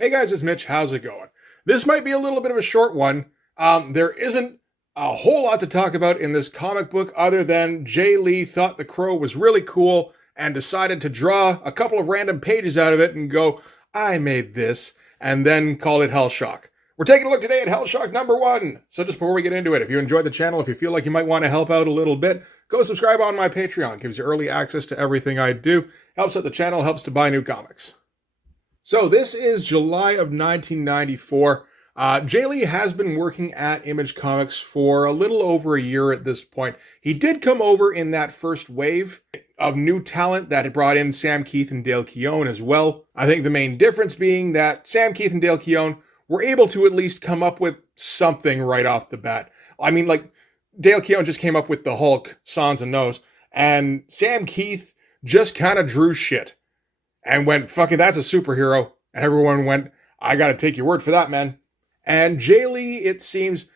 Hey guys, it's Mitch. How's it going? This might be a little bit of a short one. There isn't a whole lot to talk about in this comic book other than Jae Lee thought the Crow was really cool and decided to draw a couple of random pages out of it and go, I made this, and then call it HELLSHOCK. We're taking a look today at HELLSHOCK number 1. So just before we get into it, if you enjoyed the channel, if you feel like you might want to help out a little bit, go subscribe on my Patreon. It gives you early access to everything I do. Helps out the channel, helps to buy new comics. So this is July of 1994. Jae Lee has been working at Image Comics for a little over a year at this point. He did come over in that first wave of new talent that had brought in Sam Keith and Dale Keown as well. I think the main difference being that Sam Keith and Dale Keown were able to at least come up with something right off the bat. I mean, like, Dale Keown just came up with the Hulk, Sans and Nose, and Sam Keith just kind of drew shit and went, fucking, that's a superhero. And everyone went, I gotta take your word for that, man. And Jae Lee, it seems,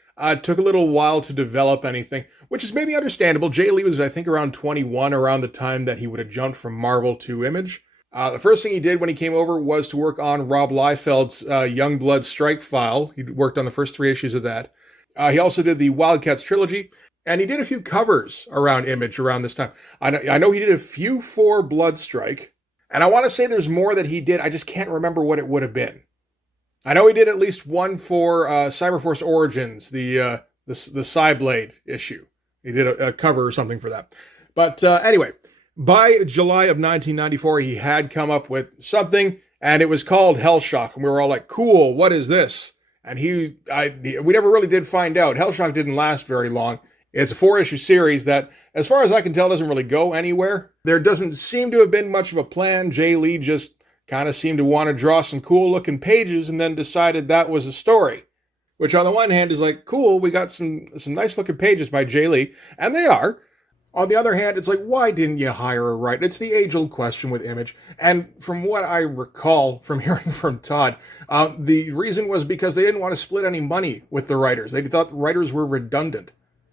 took a little while to develop anything, which is maybe understandable. Jae Lee was, I think, around 21, around the time that he would have jumped from Marvel to Image. The first thing he did when he came over was to work on Rob Liefeld's Youngblood Strike File. He worked on the first 3 issues of that. He also did the Wildcats trilogy, and he did a few covers around Image around this time. I know he did a few for Bloodstrike, and I want to say there's more that he did. I just can't remember what it would have been. I know he did at least one for Cyberforce Origins, the Psyblade issue. He did a cover or something for that. But anyway, by July of 1994, he had come up with something, and it was called HELLSHOCK. And we were all like, cool, what is this? And we never really did find out. HELLSHOCK didn't last very long. It's a 4-issue series that, as far as I can tell, doesn't really go anywhere. There doesn't seem to have been much of a plan. Jae Lee just kind of seemed to want to draw some cool-looking pages and then decided that was a story. Which on the one hand is like, cool, we got some nice-looking pages by Jae Lee, and they are. On the other hand, it's like, why didn't you hire a writer? It's the age-old question with Image. And from what I recall from hearing from Todd, the reason was because they didn't want to split any money with the writers. They thought the writers were redundant.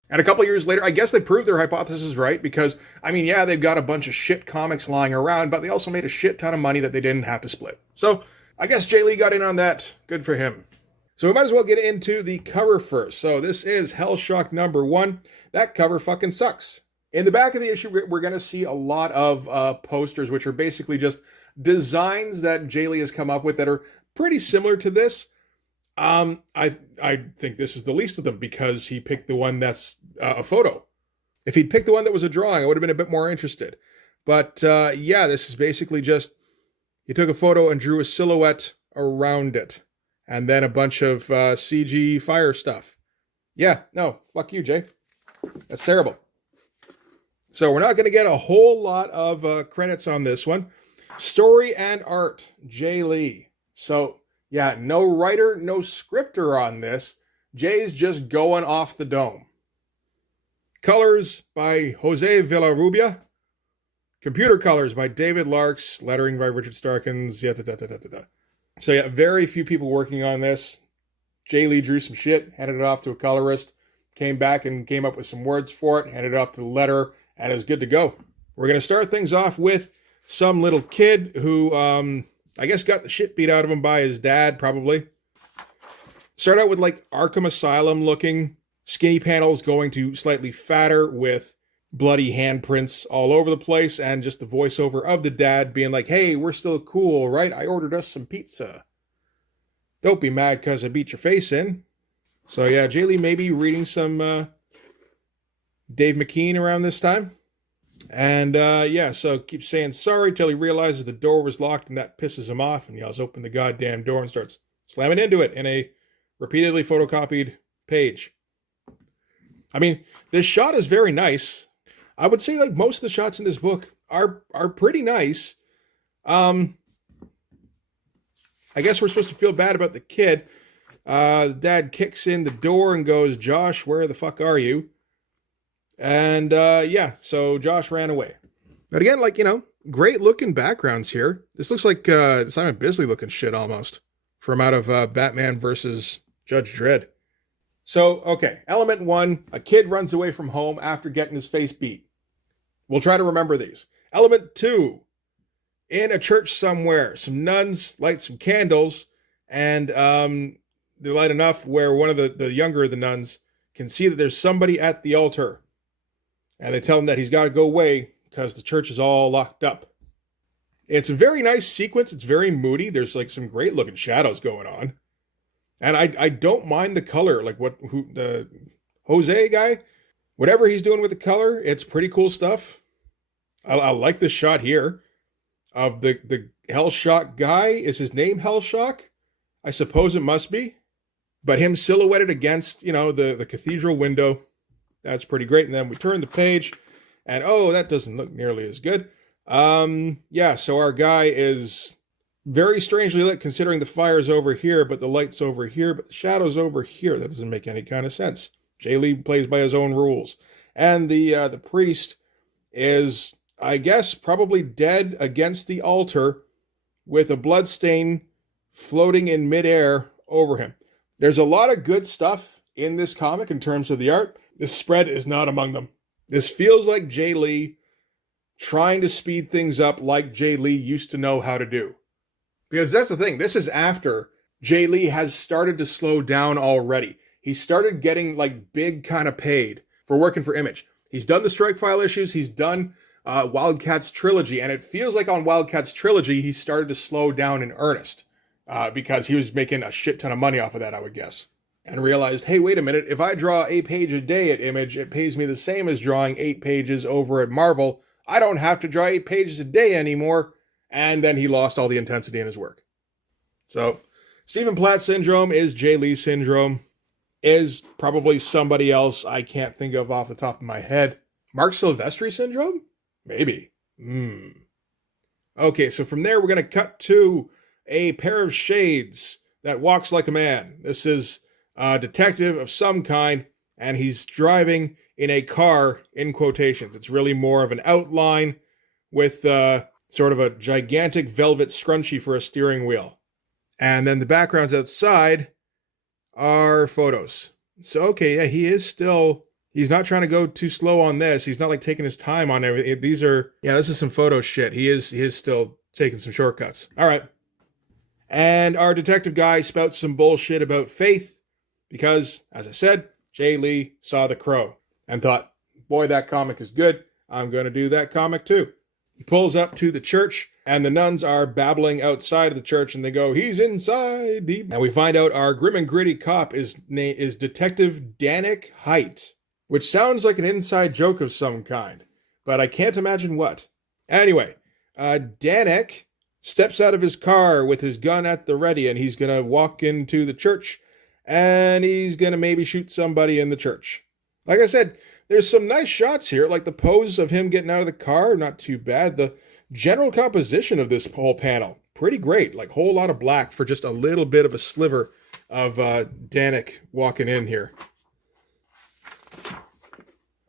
And a couple of years later, I guess they proved their hypothesis right because, I mean, yeah, they've got a bunch of shit comics lying around, but they also made a shit ton of money that they didn't have to split. So I guess Jae Lee got in on that. Good for him. So we might as well get into the cover first. So this is HELLSHOCK number 1. That cover fucking sucks. In the back of the issue, we're going to see a lot of posters, which are basically just designs that Jae Lee has come up with that are pretty similar to this. I think this is the least of them because he picked the one that's a photo. If he'd picked the one that was a drawing, I would have been a bit more interested. But yeah, this is basically just, he took a photo and drew a silhouette around it. And then a bunch of CG fire stuff. Yeah, no, fuck you, Jay. That's terrible. So we're not going to get a whole lot of credits on this one. Story and art, Jae Lee. So yeah, no writer, no scripter on this. Jay's just going off the dome. Colors by Jose Villarrubia. Computer colors by David Larks. Lettering by Richard Starkins. So yeah, very few people working on this. Jae Lee drew some shit, handed it off to a colorist, came back and came up with some words for it, handed it off to the letterer, and it was good to go. We're going to start things off with some little kid who, I guess, got the shit beat out of him by his dad, probably. Start out with, like, Arkham Asylum looking, skinny panels going to slightly fatter with bloody handprints all over the place, and just the voiceover of the dad being like, hey, we're still cool, right? I ordered us some pizza. Don't be mad because I beat your face in. So yeah, Jae Lee may be reading some Dave McKean around this time. And yeah, so keeps saying sorry till he realizes the door was locked and that pisses him off and yells, open the goddamn door, and starts slamming into it in a repeatedly photocopied page. I mean, this shot is very nice. I would say like most of the shots in this book are pretty nice. I guess we're supposed to feel bad about the kid. Dad kicks in the door and goes, Josh, where the fuck are you? And yeah, so Josh ran away. But again, like, you know, great looking backgrounds here. This looks like Simon Bisley looking shit almost from out of Batman versus Judge Dredd. So, okay, element 1, a kid runs away from home after getting his face beat. We'll try to remember these. Element 2, in a church somewhere, some nuns light some candles, and they light enough where one of the younger of the nuns can see that there's somebody at the altar. And they tell him that he's got to go away because the church is all locked up. It's a very nice sequence. It's very moody. There's like some great looking shadows going on. And I don't mind the color. Like the Jose guy, whatever he's doing with the color, it's pretty cool stuff. I like this shot here of the HELLSHOCK guy. Is his name HELLSHOCK? I suppose it must be. But him silhouetted against, the cathedral window. That's pretty great. And then we turn the page, and oh, that doesn't look nearly as good. So our guy is very strangely lit considering the fire's over here, but the light's over here, but the shadow's over here. That doesn't make any kind of sense. Jae Lee plays by his own rules. And the priest is, I guess, probably dead against the altar with a blood stain floating in midair over him. There's a lot of good stuff in this comic in terms of the art. This spread is not among them. This feels like Jae Lee trying to speed things up like Jae Lee used to know how to do. Because that's the thing. This is after Jae Lee has started to slow down already. He started getting like big kind of paid for working for Image. He's done the Strike File issues. He's done Wildcats Trilogy. And it feels like on Wildcats Trilogy, he started to slow down in earnest. Because he was making a shit ton of money off of that, I would guess. And realized, hey, wait a minute, if I draw a page a day at Image, it pays me the same as drawing 8 pages over at Marvel. I don't have to draw 8 pages a day anymore. And then he lost all the intensity in his work. So, Stephen Platt syndrome is Jae Lee syndrome. Is probably somebody else I can't think of off the top of my head. Mark Silvestri syndrome? Maybe. Okay, so from there we're going to cut to a pair of shades that walks like a man. This is a detective of some kind, and he's driving in a car, in quotations. It's really more of an outline with sort of a gigantic velvet scrunchie for a steering wheel. And then the backgrounds outside are photos. So, okay, yeah, he's not trying to go too slow on this. He's not like taking his time on everything. This is some photo shit. He is still taking some shortcuts. All right. And our detective guy spouts some bullshit about faith because, as I said, Jae Lee saw The Crow and thought, boy, that comic is good. I'm going to do that comic too. He pulls up to the church, and the nuns are babbling outside of the church, and they go, he's inside. And we find out our grim and gritty cop is Detective Danik Height, which sounds like an inside joke of some kind, but I can't imagine what. Anyway, Danik steps out of his car with his gun at the ready, and he's going to walk into the church, and he's going to maybe shoot somebody in the church. Like I said, there's some nice shots here, like the pose of him getting out of the car, not too bad. The general composition of this whole panel, pretty great. Like, whole lot of black for just a little bit of a sliver of Danik walking in here.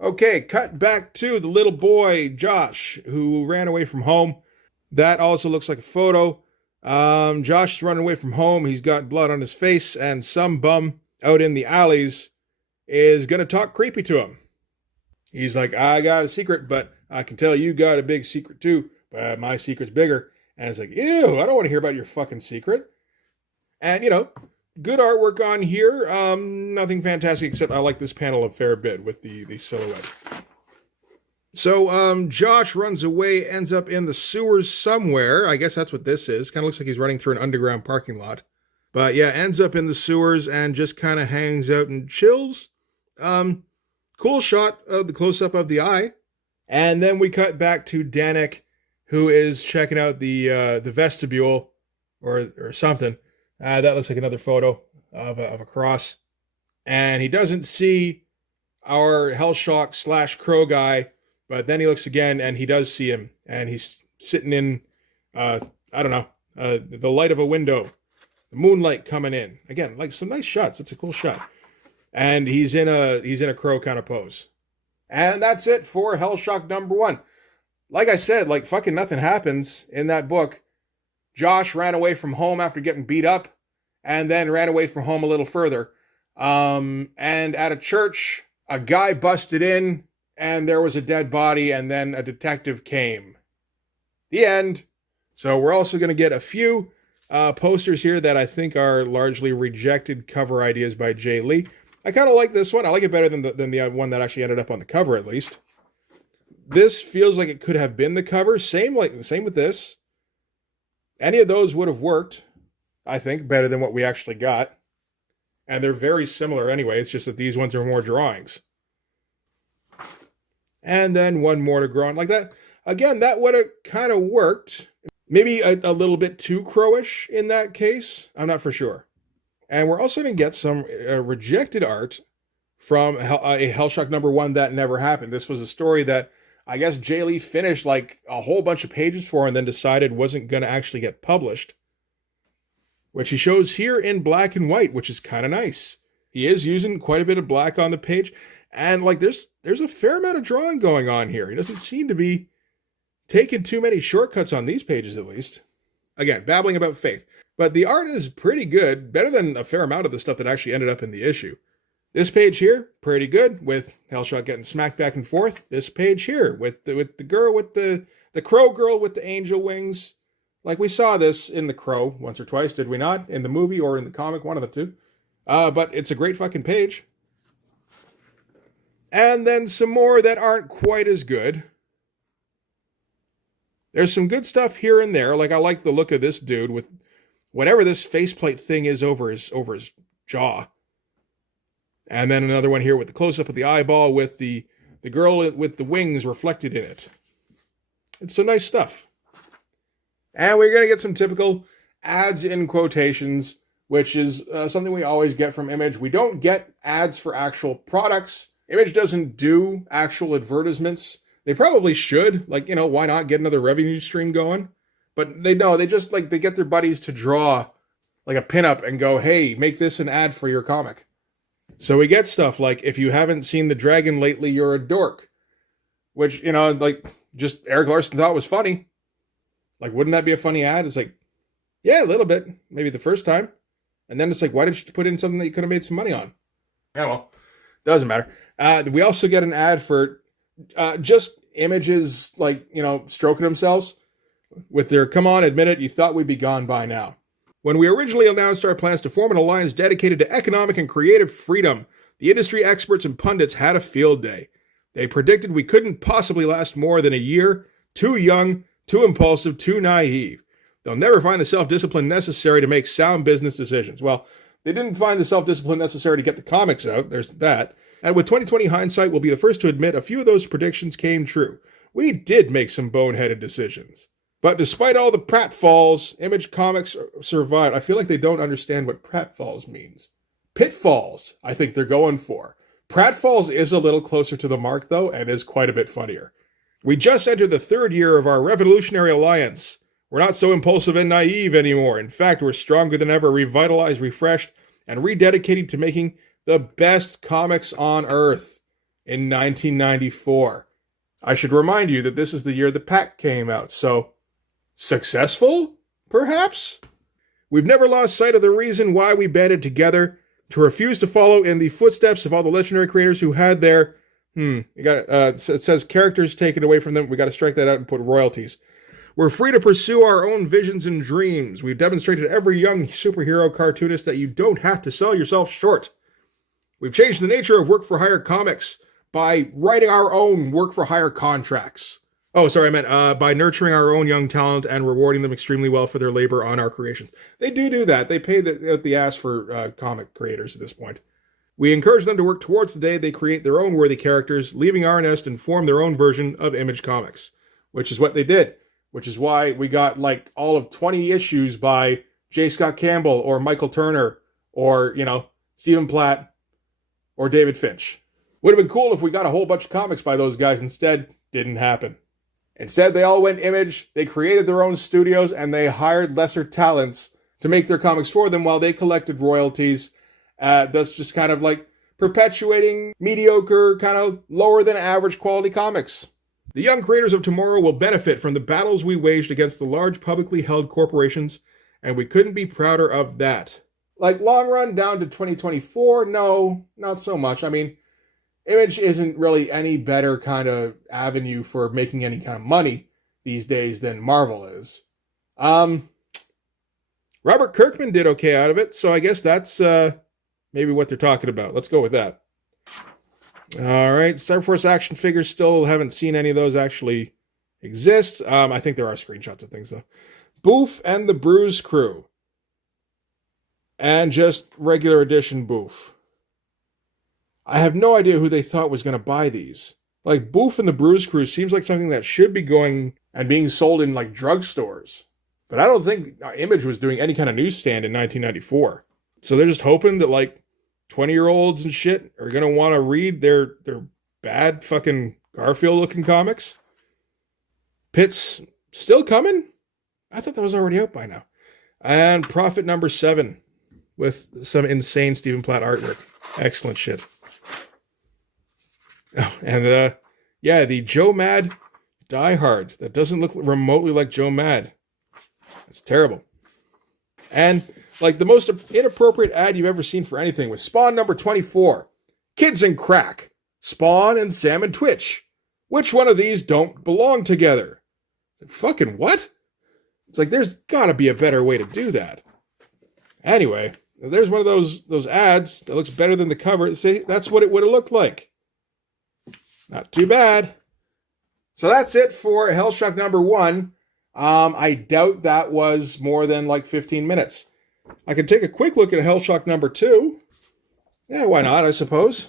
Okay, cut back to the little boy, Josh, who ran away from home. That also looks like a photo. Josh is running away from home. He's got blood on his face, and some bum out in the alleys is going to talk creepy to him. He's like, I got a secret, but I can tell you got a big secret too, but my secret's bigger. And it's like, ew, I don't want to hear about your fucking secret. And, good artwork on here. Nothing fantastic, except I like this panel a fair bit with the silhouette. So, Josh runs away, ends up in the sewers somewhere. I guess that's what this is. Kind of looks like he's running through an underground parking lot. But yeah, ends up in the sewers and just kind of hangs out and chills. Cool shot of the close-up of the eye. And then we cut back to Danik, who is checking out the vestibule or something. That looks like another photo of a cross. And he doesn't see our HELLSHOCK / Crow guy, but then he looks again and he does see him. And he's sitting in, the light of a window. The moonlight coming in. Again, like some nice shots. It's a cool shot. And he's in a crow kind of pose. And that's it for HELLSHOCK #1. Like I said, like fucking nothing happens in that book. Josh ran away from home after getting beat up, and then ran away from home a little further. And at a church, a guy busted in, and there was a dead body, and then a detective came. The end. So we're also going to get a few posters here that I think are largely rejected cover ideas by Jae Lee. I kind of like this one. I like it better than the one that actually ended up on the cover, at least. This feels like it could have been the cover. Same with this. Any of those would have worked, I think, better than what we actually got. And they're very similar anyway. It's just that these ones are more drawings. And then one more to grow on like that. Again, that would have kind of worked. Maybe a little bit too crowish in that case. I'm not for sure. And we're also going to get some rejected art from a HELLSHOCK #1 that never happened. This was a story that I guess Jae Lee finished like a whole bunch of pages for and then decided wasn't going to actually get published. Which he shows here in black and white, which is kind of nice. He is using quite a bit of black on the page. And like there's a fair amount of drawing going on here. He doesn't seem to be taking too many shortcuts on these pages, at least. Again, babbling about faith. But the art is pretty good, better than a fair amount of the stuff that actually ended up in the issue. This page here, pretty good, with HELLSHOCK getting smacked back and forth. This page here, with the girl with the crow girl with the angel wings. Like we saw this in The Crow once or twice, did we not? In the movie or in the comic, one of the two. But it's a great fucking page. And then some more that aren't quite as good. There's some good stuff here and there. Like I like the look of this dude with whatever this faceplate thing is over his jaw. And then another one here with the close-up of the eyeball with the girl with the wings reflected in it. It's some nice stuff. And we're going to get some typical ads in quotations, which is something we always get from Image. We don't get ads for actual products. Image doesn't do actual advertisements. They probably should. Like, you know, why not get another revenue stream going? But they just like, they get their buddies to draw like a pinup and go, hey, make this an ad for your comic. So we get stuff like, if you haven't seen The Dragon lately, you're a dork. Which, you know, like, just Eric Larson thought was funny. Like, wouldn't that be a funny ad? It's like, yeah, a little bit. Maybe the first time. And then it's like, why did you put in something that you could have made some money on? Yeah, well, doesn't matter. We also get an ad for just Images, like, you know, stroking themselves with their, come on, admit it, you thought we'd be gone by now. When we originally announced our plans to form an alliance dedicated to economic and creative freedom, the industry experts and pundits had a field day. They predicted we couldn't possibly last more than a year, too young, too impulsive, too naive. They'll never find the self-discipline necessary to make sound business decisions. Well, they didn't find the self-discipline necessary to get the comics out, there's that. And with 2020 hindsight, we'll be the first to admit a few of those predictions came true. We did make some boneheaded decisions. But despite all the pratfalls, Image Comics survived. I feel like they don't understand what pratfalls means. Pitfalls, I think they're going for. Pratfalls is a little closer to the mark, though, and is quite a bit funnier. We just entered the third year of our revolutionary alliance. We're not so impulsive and naive anymore. In fact, we're stronger than ever, revitalized, refreshed, and rededicated to making the best comics on Earth in 1994. I should remind you that this is the year the pack came out, so successful, perhaps? We've never lost sight of the reason why we banded together, to refuse to follow in the footsteps of all the legendary creators who had their, it says characters taken away from them. We got to strike that out and put royalties. We're free to pursue our own visions and dreams. We've demonstrated to every young superhero cartoonist that you don't have to sell yourself short. We've changed the nature of work-for-hire comics by writing our own work-for-hire contracts. Oh, sorry, I meant by nurturing our own young talent and rewarding them extremely well for their labor on our creations. They do that. They pay the ass for comic creators at this point. We encourage them to work towards the day they create their own worthy characters, leaving our nest and form their own version of Image Comics, which is what they did, which is why we got like all of 20 issues by J. Scott Campbell or Michael Turner or, you know, Stephen Platt or David Finch. Would have been cool if we got a whole bunch of comics by those guys. Instead, didn't happen. Instead, they all went Image, they created their own studios, and they hired lesser talents to make their comics for them while they collected royalties. That's just kind of like perpetuating mediocre, kind of lower than average quality comics. The young creators of tomorrow will benefit from the battles we waged against the large publicly held corporations, and we couldn't be prouder of that. Like, long run down to 2024, no, not so much. I mean, Image isn't really any better kind of avenue for making any kind of money these days than Marvel is. Robert Kirkman did okay out of it, so I guess that's maybe what they're talking about. Let's go with that. All right, Star Force action figures, still haven't seen any of those actually exist. I think there are screenshots of things, though. Boof and the Bruise Crew. And just regular edition Boof. I have no idea who they thought was going to buy these. Like, Boof and the Bruise Crew seems like something that should be going and being sold in, like, drugstores. But I don't think Image was doing any kind of newsstand in 1994. So they're just hoping that, like, 20-year-olds and shit are going to want to read their bad fucking Garfield-looking comics. Pit's still coming? I thought that was already out by now. And Prophet number 7 with some insane Stephen Platt artwork. Excellent shit. Oh, and yeah, the Joe Mad Die Hard. That doesn't look remotely like Joe Mad. That's terrible. And like the most inappropriate ad you've ever seen for anything was Spawn number 24. Kids and crack. Spawn and Sam and Twitch. Which one of these don't belong together? Fucking what? It's like there's gotta be a better way to do that. Anyway, there's one of those ads that looks better than the cover. See, that's what it would have looked like. Not too bad. So that's it for HELLSHOCK number 1. I doubt that was more than like 15 minutes. I could take a quick look at HELLSHOCK number 2. Yeah, why not, I suppose.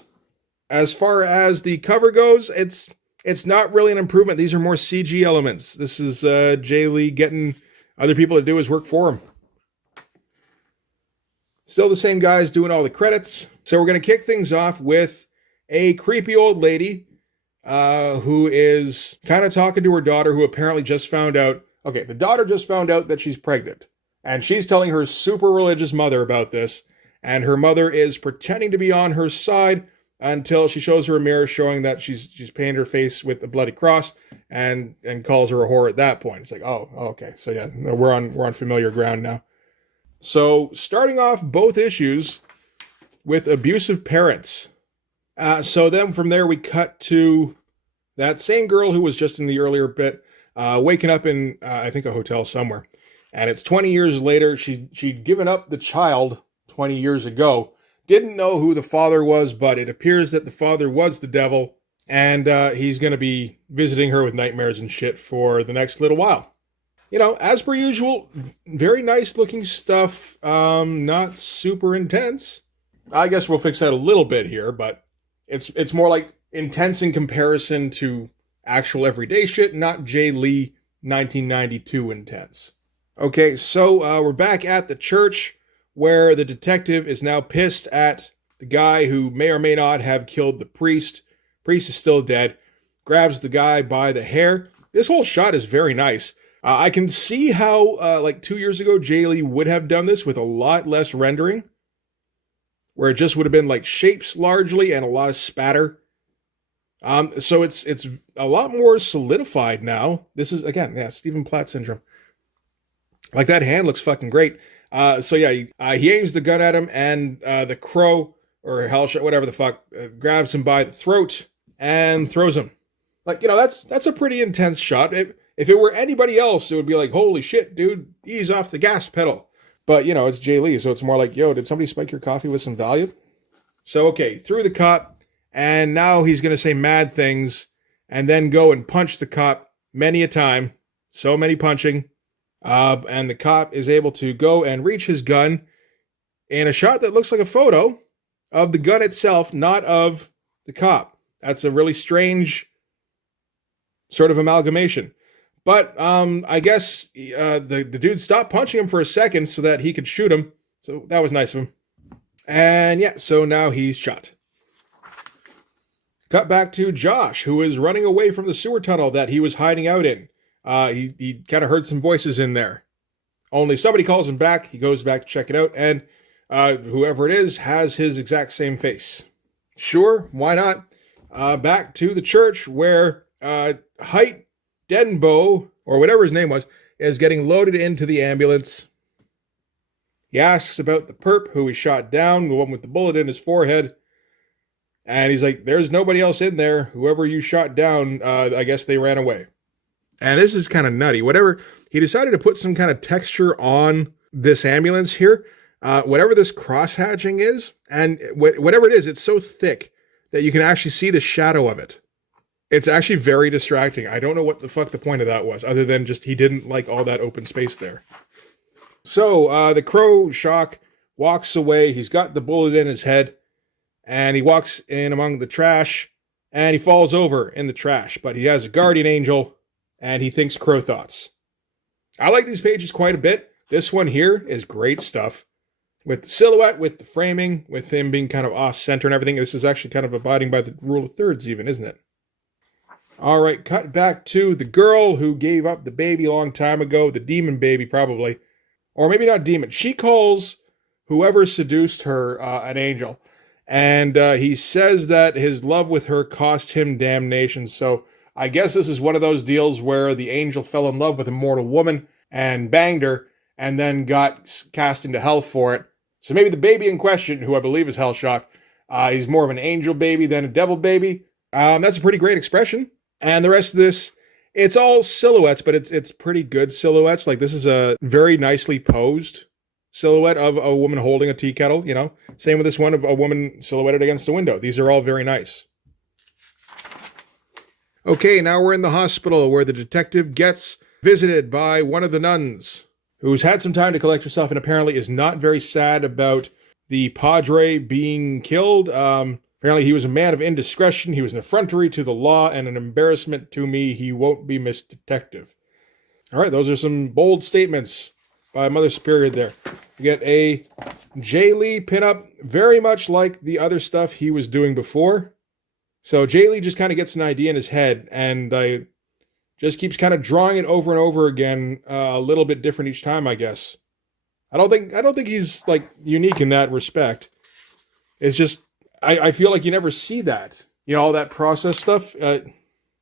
As far as the cover goes, it's not really an improvement. These are more CG elements. This is Jae Lee getting other people to do his work for him. Still the same guys doing all the credits. So we're going to kick things off with a creepy old lady who is kind of talking to her daughter, who apparently just found out. Okay, the daughter just found out that she's pregnant. And she's telling her super religious mother about this. And her mother is pretending to be on her side until she shows her a mirror showing that she's painted her face with a bloody cross and calls her a whore at that point. It's like, oh, okay. So yeah, we're on familiar ground now. So starting off both issues with abusive parents. So then from there we cut to that same girl who was just in the earlier bit, waking up in, I think, a hotel somewhere. And it's 20 years later. She'd given up the child 20 years ago. Didn't know who the father was, but it appears that the father was the devil. And he's going to be visiting her with nightmares and shit for the next little while. You know, as per usual, very nice looking stuff. Not super intense. I guess we'll fix that a little bit here, but it's more like intense in comparison to actual everyday shit, not Jae Lee 1992 intense. Okay, so we're back at the church where the detective is now pissed at the guy who may or may not have killed the priest. Priest is still dead. Grabs the guy by the hair. This whole shot is very nice. I can see how, like 2 years ago, Jae Lee would have done this with a lot less rendering, where it just would have been like shapes largely and a lot of spatter. So it's a lot more solidified now. This is, again, yeah, Stephen Platt syndrome. Like, that hand looks fucking great. So yeah, he aims the gun at him, and the crow, or HELLSHOCK, whatever the fuck, grabs him by the throat and throws him. Like, you know, that's a pretty intense shot. If it were anybody else, it would be like, holy shit, dude, ease off the gas pedal. But, you know, it's Jae Lee, so it's more like, yo, did somebody spike your coffee with some Valium? So, okay, through the cop, and now he's going to say mad things, and then go and punch the cop many a time. So many punching. And the cop is able to go and reach his gun in a shot that looks like a photo of the gun itself, not of the cop. That's a really strange sort of amalgamation. But I guess the dude stopped punching him for a second so that he could shoot him. So that was nice of him. And yeah, so now he's shot. Cut back to Josh, who is running away from the sewer tunnel that he was hiding out in. He kind of heard some voices in there. Only somebody calls him back. He goes back to check it out, and whoever it is has his exact same face. Sure, why not? Back to the church where Height Denbo, or whatever his name was, is getting loaded into the ambulance. He asks about the perp who he shot down, the one with the bullet in his forehead. And he's like, there's nobody else in there. Whoever you shot down, I guess they ran away. And this is kind of nutty. Whatever, he decided to put some kind of texture on this ambulance here. Whatever this cross-hatching is, and whatever it is, it's so thick that you can actually see the shadow of it. It's actually very distracting. I don't know what the fuck the point of that was, other than just he didn't like all that open space there. So the Crow Shock walks away. He's got the bullet in his head, and he walks in among the trash, and he falls over in the trash. But he has a guardian angel, and he thinks crow thoughts. I like these pages quite a bit. This one here is great stuff. With the silhouette, with the framing, with him being kind of off-center and everything. This is actually kind of abiding by the rule of thirds even, isn't it? All right, cut back to the girl who gave up the baby a long time ago. The demon baby, probably. Or maybe not demon. She calls whoever seduced her an angel. And he says that his love with her cost him damnation. So I guess this is one of those deals where the angel fell in love with a mortal woman and banged her and then got cast into hell for it. So maybe the baby in question, who I believe is HELLSHOCK, he's more of an angel baby than a devil baby. That's a pretty great expression. And the rest of this, it's all silhouettes, but it's pretty good silhouettes. Like, this is a very nicely posed silhouette of a woman holding a tea kettle, you know. Same with this one of a woman silhouetted against a window. These are all very nice. Okay, now we're in the hospital where the detective gets visited by one of the nuns, who's had some time to collect herself and apparently is not very sad about the padre being killed. Apparently he was a man of indiscretion. He was an effrontery to the law and an embarrassment to me. He won't be Miss Detective. All right, those are some bold statements by Mother Superior there. We get a Jae Lee pinup, very much like the other stuff he was doing before. So Jae Lee just kind of gets an idea in his head and just keeps kind of drawing it over and over again, a little bit different each time, I guess. I don't think he's like unique in that respect. It's just I feel like you never see that, you know, all that process stuff.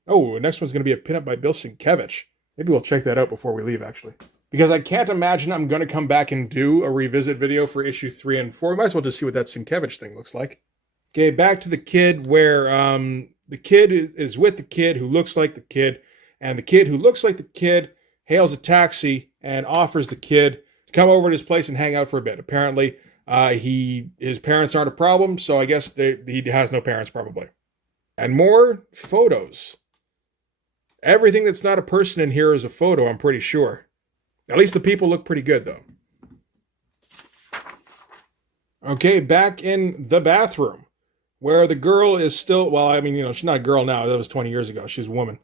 Oh, next one's going to be a pinup by Bill Sienkiewicz. Maybe we'll check that out before we leave, actually, because I can't imagine I'm going to come back and do a revisit video for issue 3 and 4. We might as well just see what that Sienkiewicz thing looks like. Okay, back to the kid where the kid is with the kid who looks like the kid. And the kid who looks like the kid hails a taxi and offers the kid to come over to his place and hang out for a bit. Apparently, his parents aren't a problem, so I guess he has no parents, probably. And more photos. Everything that's not a person in here is a photo, I'm pretty sure. At least the people look pretty good, though. Okay, back in the bathroom, where the girl is still, well, I mean, you know, she's not a girl now. That was 20 years ago. She's a woman.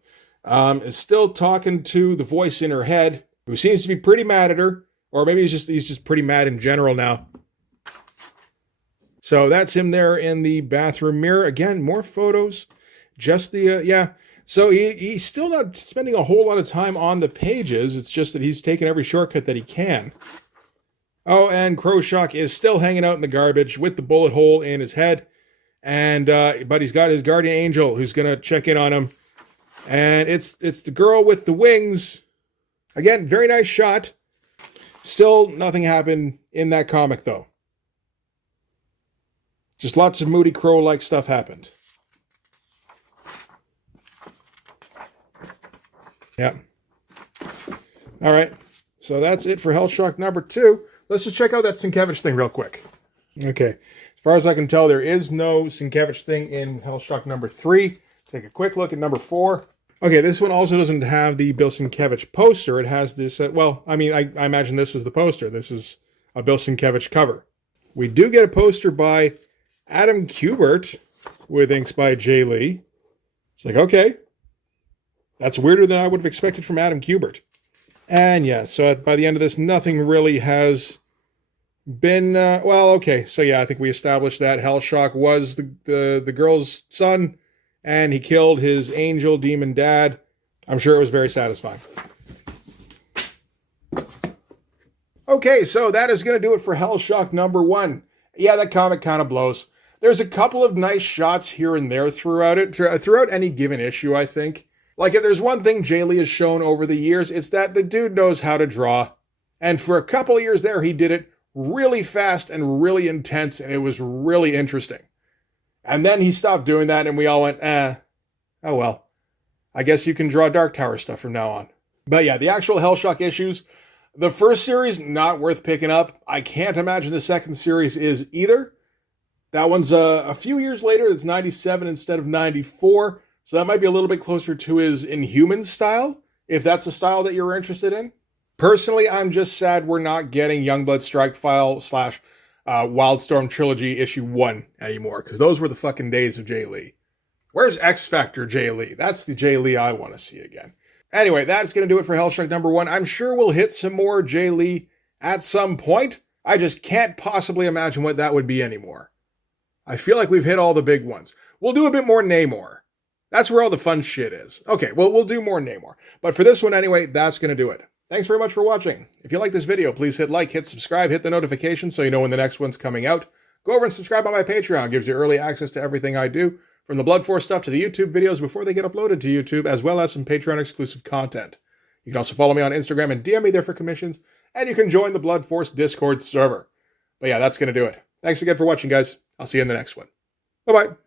Is still talking to the voice in her head, who seems to be pretty mad at her, or maybe he's just pretty mad in general now. So that's him there in the bathroom mirror. Again, more photos. Just the, yeah. So he's still not spending a whole lot of time on the pages. It's just that he's taken every shortcut that he can. Oh, and Crow Shock is still hanging out in the garbage with the bullet hole in his head. And, but he's got his guardian angel who's going to check in on him. And it's the girl with the wings. Again, very nice shot. Still nothing happened in that comic, though. Just lots of Moody Crow-like stuff happened. Yeah. All right. So that's it for HELLSHOCK number 2. Let's just check out that Sienkiewicz thing real quick. Okay. As far as I can tell, there is no Sienkiewicz thing in HELLSHOCK number 3. Take a quick look at number 4. Okay, this one also doesn't have the Bill Sienkiewicz poster. It has this, well, I mean, I imagine this is the poster. This is a Bill Sienkiewicz cover. We do get a poster by Adam Kubert with inks by Jae Lee. It's like, okay. That's weirder than I would have expected from Adam Kubert. And yeah, so by the end of this, nothing really has been, well, okay. So yeah, I think we established that HELLSHOCK was the girl's son, and he killed his angel demon dad. I'm sure it was very satisfying. Okay, so that is going to do it for HELLSHOCK number 1. Yeah, that comic kind of blows. There's a couple of nice shots here and there throughout it, throughout any given issue, I think. Like, if there's one thing Jae Lee has shown over the years, it's that the dude knows how to draw. And for a couple of years there, he did it really fast and really intense, and it was really interesting. And then he stopped doing that, and we all went, oh well. I guess you can draw Dark Tower stuff from now on. But yeah, the actual HELLSHOCK issues, The first series, not worth picking up. I can't imagine the second series is either. That one's a few years later. It's 97 instead of 94. So that might be a little bit closer to his Inhumans style, if that's the style that you're interested in. Personally, I'm just sad we're not getting Youngblood Strike File / Wildstorm Trilogy issue 1 anymore, because those were the fucking days of Jae Lee. Where's X Factor Jae Lee? That's the Jae Lee I want to see again. Anyway, that's going to do it for HELLSHOCK number 1. I'm sure we'll hit some more Jae Lee at some point. I just can't possibly imagine what that would be anymore. I feel like we've hit all the big ones. We'll do a bit more Namor. That's where all the fun shit is. Okay, well, we'll do more Namor. But for this one anyway, that's going to do it. Thanks very much for watching. If you like this video, please hit like, hit subscribe, hit the notification so you know when the next one's coming out. Go over and subscribe on my Patreon. It gives you early access to everything I do, from the Blood Force stuff to the YouTube videos before they get uploaded to YouTube, as well as some Patreon exclusive content. You can also follow me on Instagram and DM me there for commissions, and you can join the Blood Force Discord server. But yeah, that's going to do it. Thanks again for watching, guys. I'll see you in the next one. Bye-bye.